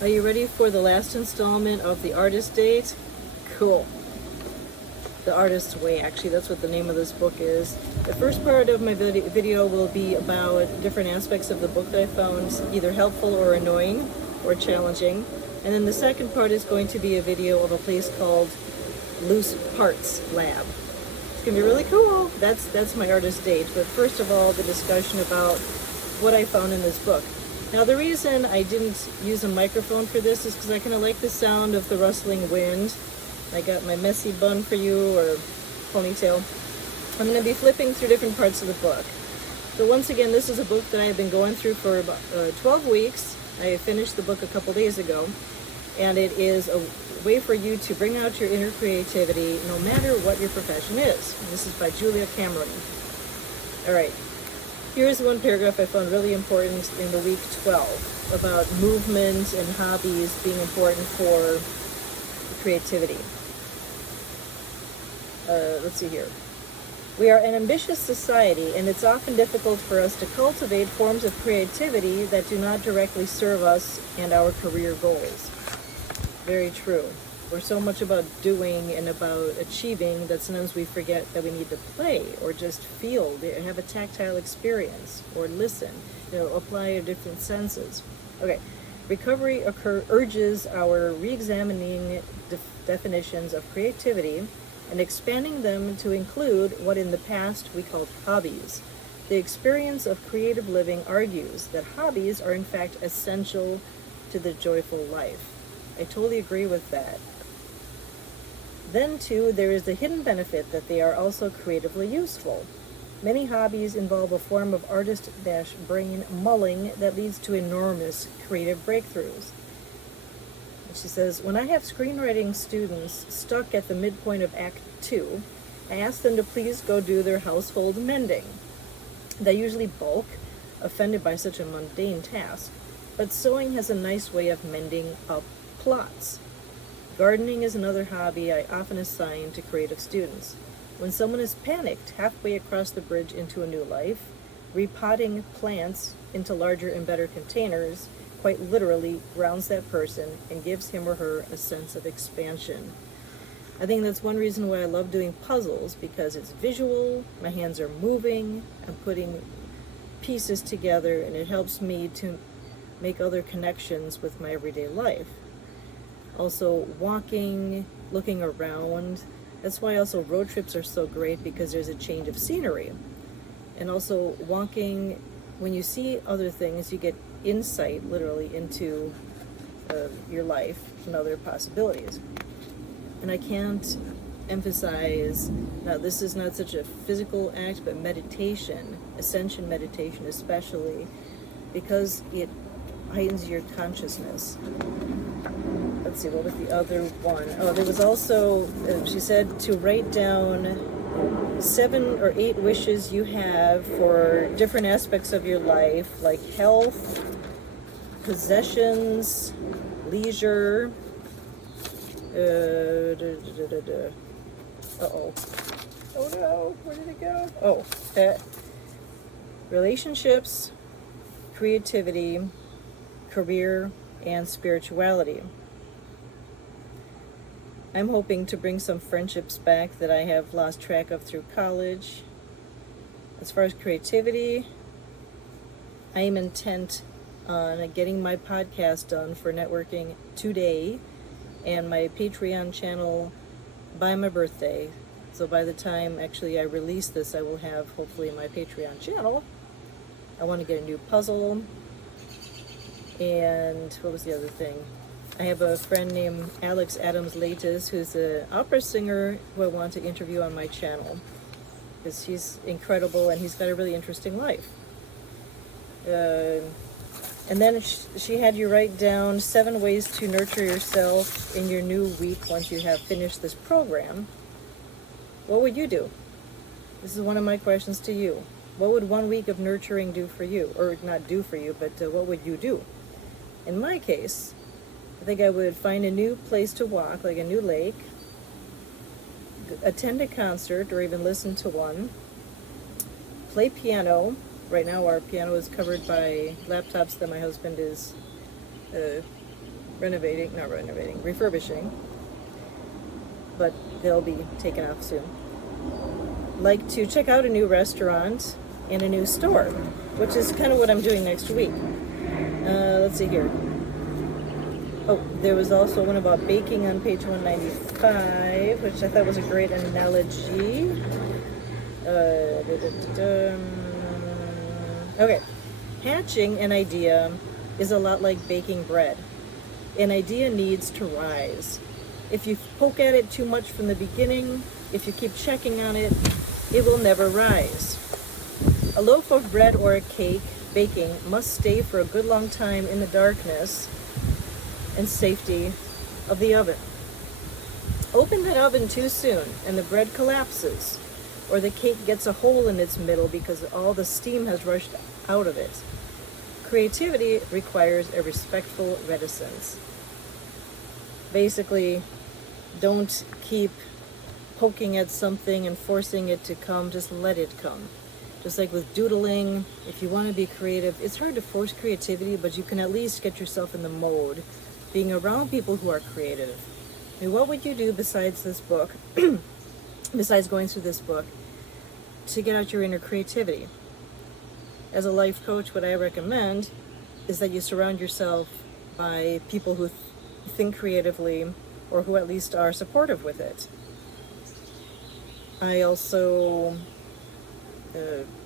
Are you ready for the last installment of The Artist Date? Cool. The Artist's Way, actually, that's what the name of this book is. The first part of my video will be about different aspects of the book that I found either helpful or annoying or challenging. And then the second part is going to be a video of a place called Loose Parts Lab. It's going to be really cool. That's my Artist Date. But first of all, the discussion about what I found in this book. Now, the reason I didn't use a microphone for this is because I kind of like the sound of the rustling wind. I got my messy bun for you, or ponytail. I'm going to be flipping through different parts of the book. So once again, this is a book that I have been going through for about 12 weeks. I finished the book a couple days ago, and it is a way for you to bring out your inner creativity no matter what your profession is. And this is by Julie.Nekola She. All right. Here's one paragraph I found really important in the week 12 about movement and hobbies being important for creativity. Let's see here. We are an ambitious society, and it's often difficult for us to cultivate forms of creativity that do not directly serve us and our career goals. Very true. We're so much about doing and about achieving that sometimes we forget that we need to play or just feel, have a tactile experience, or listen, apply our different senses. Okay, recovery urges our re-examining definitions of creativity and expanding them to include what in the past we called hobbies. The experience of creative living argues that hobbies are in fact essential to the joyful life. I totally agree with that. Then, too, there is the hidden benefit that they are also creatively useful. Many hobbies involve a form of artist-brain mulling that leads to enormous creative breakthroughs. And she says, when I have screenwriting students stuck at the midpoint of Act 2, I ask them to please go do their household mending. They usually balk, offended by such a mundane task, but sewing has a nice way of mending up plots. Gardening is another hobby I often assign to creative students. When someone is panicked halfway across the bridge into a new life, repotting plants into larger and better containers quite literally grounds that person and gives him or her a sense of expansion. I think that's one reason why I love doing puzzles, because it's visual, my hands are moving, I'm putting pieces together, and it helps me to make other connections with my everyday life. Also, walking, looking around. That's why also road trips are so great, because there's a change of scenery. And also walking, when you see other things, you get insight literally into your life and other possibilities. And I can't emphasize, now this is not such a physical act, but meditation, ascension meditation especially, because it heightens your consciousness. Let's see, what was the other one? Oh, there was also, she said to write down 7 or 8 wishes you have for different aspects of your life, like health, possessions, leisure, uh-oh. Oh no, where did it go? Oh, relationships, creativity, career, and spirituality. I'm hoping to bring some friendships back that I have lost track of through college. As far as creativity, I am intent on getting my podcast done for networking today and my Patreon channel by my birthday. So by the time actually I release this, I will have hopefully my Patreon channel. I want to get a new puzzle. And what was the other thing? I have a friend named Alex Adams-Latis, who's an opera singer who I want to interview on my channel, because he's incredible and he's got a really interesting life. And then she had you write down 7 ways to nurture yourself in your new week once you have finished this program. What would you do? This is one of my questions to you. What would 1 week of nurturing do for you? Or not do for you, but what would you do? In my case, I think I would find a new place to walk, like a new lake, attend a concert or even listen to one, play piano. Right now our piano is covered by laptops that my husband is refurbishing, but they'll be taken off soon. Like to check out a new restaurant and a new store, which is kind of what I'm doing next week. Let's see here. Oh, there was also one about baking on page 195, which I thought was a great analogy. Okay. Hatching an idea is a lot like baking bread. An idea needs to rise. If you poke at it too much from the beginning, if you keep checking on it, it will never rise. A loaf of bread or a cake baking must stay for a good long time in the darkness and safety of the oven. Open that oven too soon and the bread collapses, or the cake gets a hole in its middle because all the steam has rushed out of it. Creativity requires a respectful reticence. Basically, don't keep poking at something and forcing it to come, just let it come. Just like with doodling, if you want to be creative, it's hard to force creativity, but you can at least get yourself in the mode, being around people who are creative. I mean, what would you do besides this book, besides going through this book, to get out your inner creativity? As a life coach, what I recommend is that you surround yourself by people who think creatively, or who at least are supportive with it. I also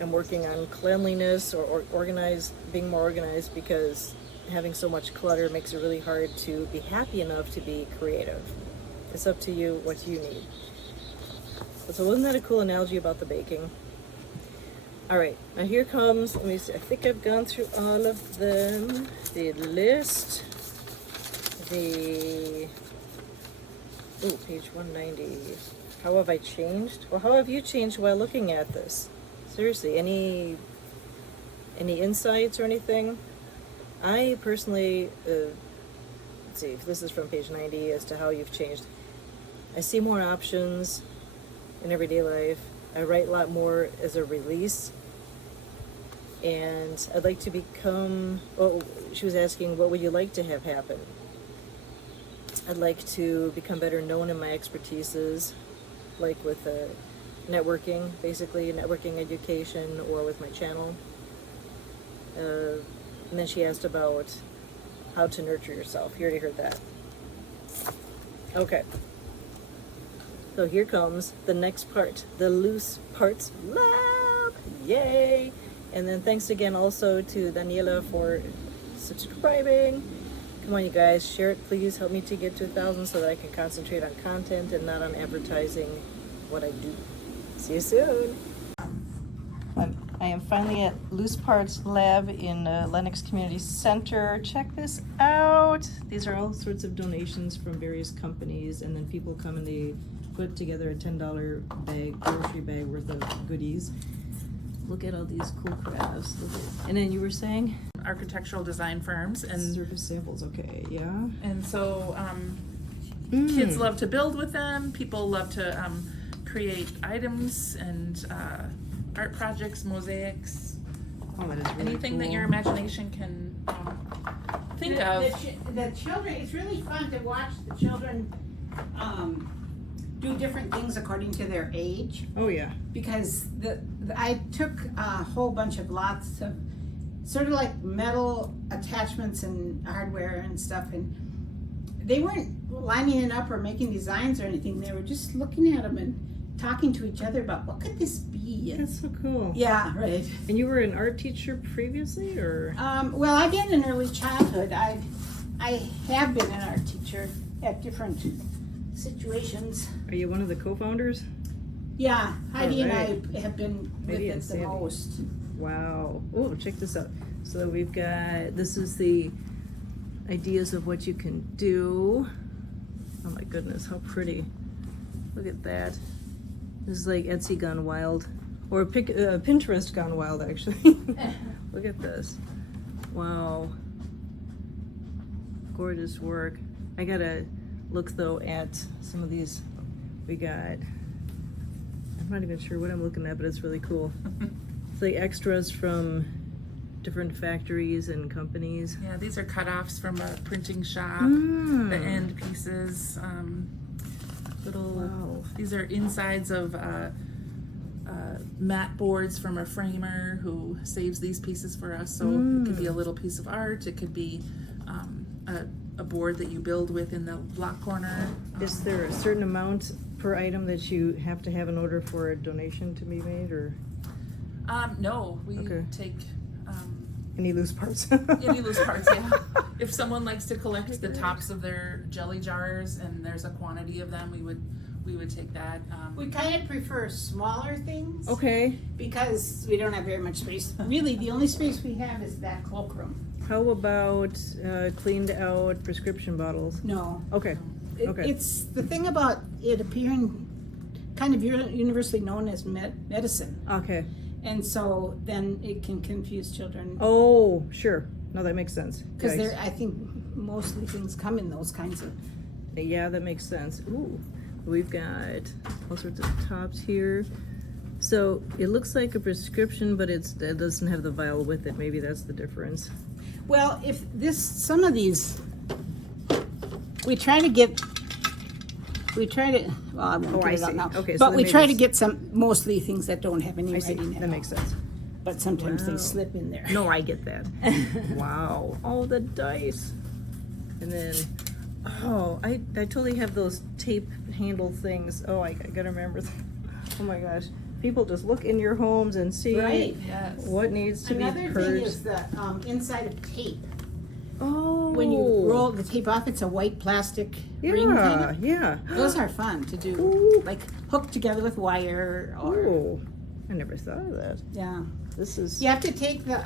am working on cleanliness or being more organized, because having so much clutter makes it really hard to be happy enough to be creative. It's up to you what you need. So wasn't that a cool analogy about the baking? All right, now here comes, let me see, I think I've gone through all of them. The list, page 190. How have I changed? Well, how have you changed while looking at this? Seriously, any insights or anything? I personally, let's see, if this is from page 90 as to how you've changed. I see more options in everyday life. I write a lot more as a release. And I'd like to become, oh, she was asking, what would you like to have happen? I'd like to become better known in my expertises, like with networking, basically networking education, or with my channel. And then she asked about how to nurture yourself. You already heard that. Okay. So here comes the next part, the Loose Parts Lab. Yay! And then thanks again also to Daniela for subscribing. Come on, you guys, share it, please. Help me to get to 1,000 so that I can concentrate on content and not on advertising what I do. See you soon. I am finally at Loose Parts Lab in Lenox Community Center. Check this out. These are all sorts of donations from various companies, and then people come and they put together a $10 bag, grocery bag worth of goodies. Look at all these cool crafts. And then you were saying? Architectural design firms and surface samples, okay, yeah. And so kids love to build with them. People love to create items and art projects, mosaics. Oh, that is really anything cool. That your imagination can think of. The children, it's really fun to watch the children do different things according to their age. Oh yeah. Because I took a whole bunch of lots of sort of like metal attachments and hardware and stuff, and they weren't lining it up or making designs or anything. They were just looking at them and talking to each other about what could this be. That's so cool. Yeah, right. And you were an art teacher previously, or? Well, I did in early childhood. I have been an art teacher at different situations. Are you one of the co-founders? Yeah, Heidi right. and I have been with it the most. Wow. Oh, check this out. So we've got, this is the ideas of what you can do. Oh my goodness, how pretty. Look at that. This is like Etsy gone wild. Or Pinterest gone wild, actually. Look at this. Wow. Gorgeous work. I gotta look though at some of these we got. I'm not even sure what I'm looking at, but it's really cool. It's like extras from different factories and companies. Yeah, these are cutoffs from a printing shop. Mm. The end pieces, little. Wow. These are insides of mat boards from a framer who saves these pieces for us. So it could be a little piece of art. It could be a board that you build with in the block corner. Is there a certain amount per item that you have to have in order for a donation to be made, or No, we Okay. take any loose parts? any loose parts. Yeah. If someone likes to collect the tops of their jelly jars and there's a quantity of them, we would take that. We kind of prefer smaller things. Okay. Because we don't have very much space. Really, the only space we have is that cloakroom. How about cleaned out prescription bottles? No. Okay. Okay. It's the thing about it appearing kind of universally known as medicine. Okay. And so then it can confuse children. Oh, sure. No, that makes sense. Because Yikes. I think mostly things come in those kinds of. Yeah, that makes sense. Ooh, we've got all sorts of tops here. So it looks like a prescription, but it doesn't have the vial with it. Maybe that's the difference. Well, if some of these, we try to, well, I won't Oh, put I it out see. now. Okay, so But then we maybe try to it's- get mostly things that don't have any I see. writing at That all. makes sense. But sometimes Wow. they slip in there. No, I get that. Wow. Oh, the dice. And then, oh, I totally have those tape handle things. Oh, I gotta remember. Oh my gosh. People just look in your homes and see Right. Yes. what needs to Another be thing purged. is the inside of tape. Oh. When you roll the tape off, it's a white plastic ring kind of. Yeah. Those are fun to do, Ooh. like hooked together with wire or Oh, I never thought of that. yeah. This is. You have to take the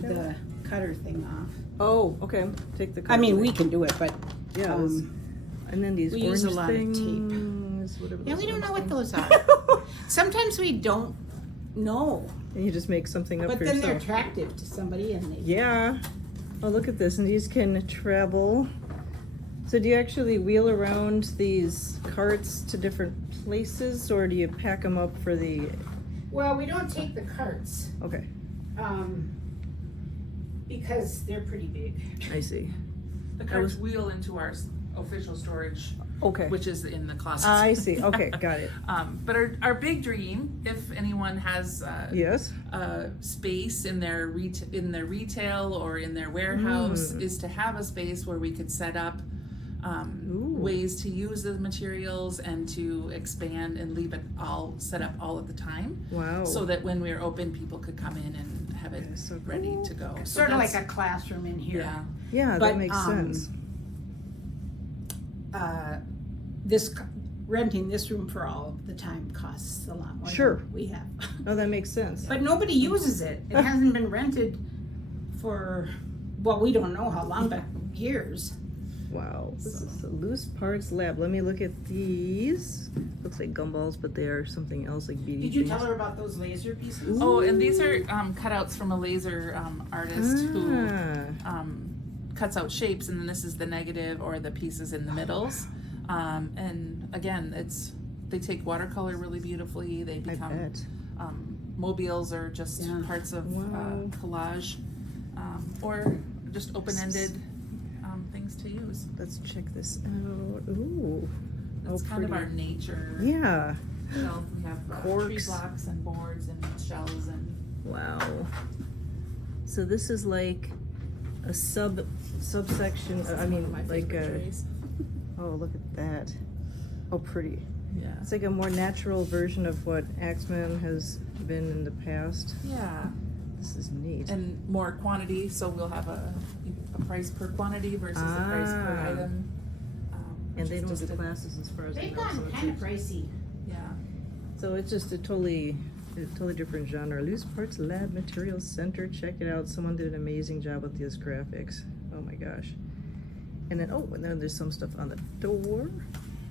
the cutter thing off. Oh, okay. Take the. I mean, card we away. can do it, but Yeah. um, and then these we orange use a lot of tape. things, whatever yeah, those we don't know what ones those are. Sometimes we don't know, And you just make something up but for then they're yourself. attractive to somebody, and they Yeah. Oh, look at this. And these can travel. So do you actually wheel around these carts to different places, or do you pack them up for the... Well, we don't take the carts Okay, because they're pretty big. I see. The carts wheel into our official storage, Okay. which is in the closet. I see. Okay, got it. But our big dream, if anyone has Yes? space in their retail or in their warehouse, is to have a space where we could set up ways to use the materials and to expand and leave it all set up all at the time. Wow. So that when we're open, people could come in and have it That is so ready cool. to go. So Sort of like that's- a classroom in here. yeah. Yeah, But, that makes sense. Renting this room for all of the time costs a lot more Sure. than we have. Oh, that makes sense. But nobody uses it. It hasn't been rented for, well, we don't know how long, but years. Wow. This is the Loose Parts Lab. Let me look at these. Looks like gumballs, but they are something else, like beady Did you things. tell her about those laser pieces? Oh, and these are cutouts from a laser artist who Ah. cuts out shapes, and then this is the negative or the pieces in the middles. And again, they take watercolor really beautifully. They I become bet. mobiles or just Yeah. parts of Wow. collage, or just open-ended things to use. Let's check this out. Ooh. It's kind of pretty. our nature Yeah. shelf. We have tree Corks. blocks and boards and shells and Wow. So this is like a subsection. I mean, my like favorite a. trays. Oh, look at that. Oh, pretty. Yeah. It's like a more natural version of what Axeman has been in the past. Yeah. This is neat. And more quantity, so we'll have a price per quantity versus a price per Ah. item. And which they is don't just do a- classes as far as I They've know. gotten So kind of it's, pricey. Yeah. so it's just a totally different genre. Loose Parts Lab Materials Center. Check it out. Someone did an amazing job with these graphics. Oh my gosh. And then, and then there's some stuff on the door.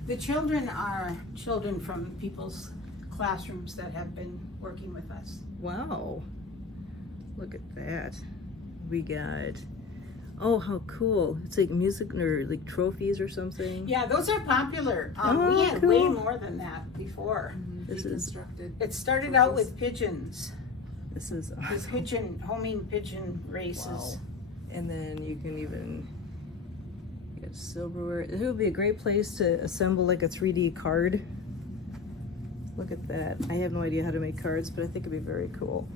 The children are children from people's classrooms that have been working with us. Wow. Look at that. We got, oh, how cool. It's like music or like trophies or something. Yeah, those are popular. We Oh, had way cool. more than that before. This is- Deconstructed. It started out with pigeons. This is This homing pigeon races. wow. And then you can even get silverware. It would be a great place to assemble like a 3D card. Look at that. I have no idea how to make cards, but I think it'd be very cool.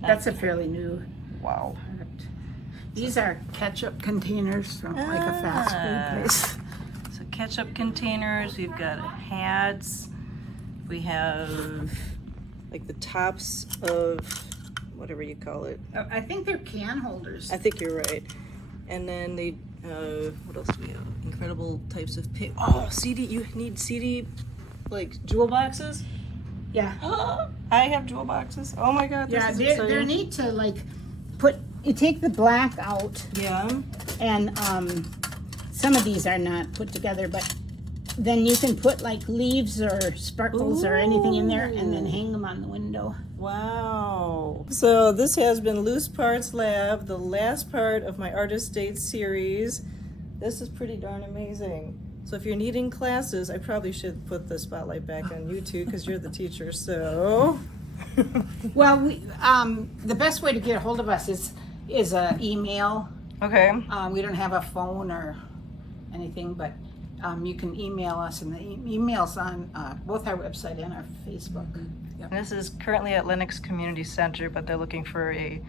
That's a fairly new Wow. product. These are ketchup containers from like a fast food place. So ketchup containers, we've got hats, we have like the tops of whatever you call it. I think they're can holders. I think you're right. And then they, what else do we have? Incredible types of CD, you need CD, like jewel boxes? Yeah. I have jewel boxes. Oh my God, this Yeah, is they're exciting. neat to like you take the black out, Yeah. and some of these are not put together, but then you can put like leaves or sparkles or anything in there and then hang them on the window. Wow. So this has been Loose Parts Lab, the last part of my Artist Date series. This is pretty darn amazing. So if you're needing classes, I probably should put the spotlight back on you too, because you're the teacher, so. Well, the best way to get a hold of us is a email. Okay. We don't have a phone or anything, but you can email us, and the email's on both our website and our Facebook. And this is currently at Lennox Community Center, but they're looking for a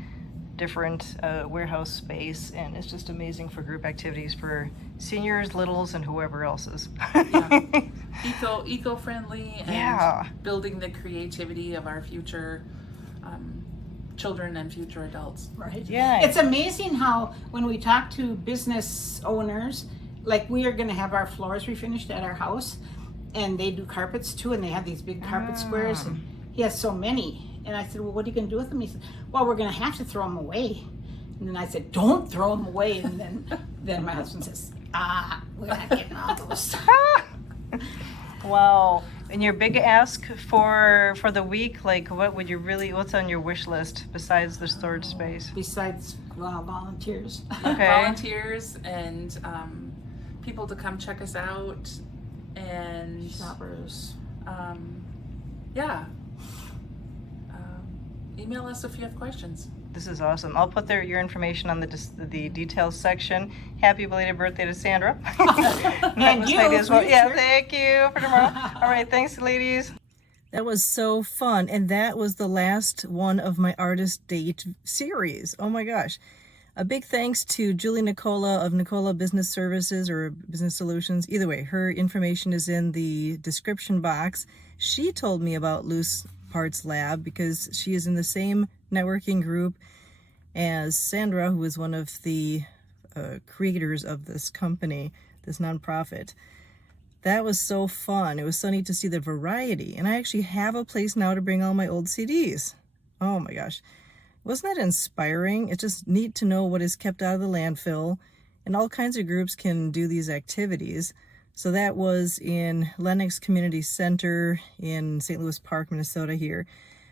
different warehouse space, and it's just amazing for group activities for seniors, littles, and whoever else is. Eco-friendly and Yeah. building the creativity of our future children and future adults. Right. Yeah. It's amazing how when we talk to business owners, like we are going to have our floors refinished at our house, and they do carpets too, and they have these big carpet squares, and he has so many. And I said, well, what are you going to do with them? He said, well, we're going to have to throw them away. And then I said, don't throw them away. And then my husband says, we're not getting all those. Wow. And your big ask for the week, like what's on your wish list besides the storage space? Besides volunteers. Okay. Volunteers and people to come check us out, and Shoppers. yeah. Email us if you have questions. This is awesome. I'll put your information on the details section. Happy belated birthday to Sandra. And you, as well. Yeah, sure. thank you for tomorrow. All right, thanks, ladies. That was so fun, and that was the last one of my Artist Date series. Oh my gosh. A big thanks to Julie.Nekola of Nekola Business Services or Business Solutions. Either way, her information is in the description box. She told me about Loose Parts Lab because she is in the same networking group as Sandra, who is one of the creators of this company, this nonprofit. That was so fun. It was so neat to see the variety. And I actually have a place now to bring all my old CDs. Oh my gosh. Wasn't that inspiring? It's just neat to know what is kept out of the landfill, and all kinds of groups can do these activities. So that was in Lennox Community Center in St. Louis Park, Minnesota here.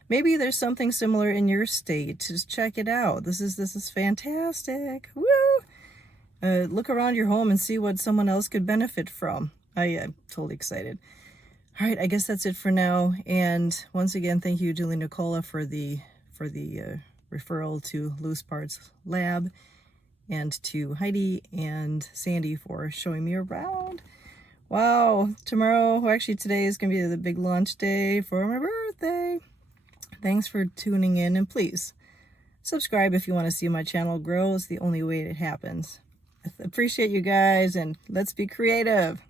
Maybe there's something similar in your state. Just check it out. This is fantastic. Woo! Look around your home and see what someone else could benefit from. I'm totally excited. All right, I guess that's it for now. And once again, thank you, Julie.Nekola, for the referral to Loose Parts Lab, and to Heidi and Sandy for showing me around. Wow, today is going to be the big launch day for my birthday. Thanks for tuning in, and please subscribe if you want to see my channel grow. It's the only way it happens. I appreciate you guys, and let's be creative.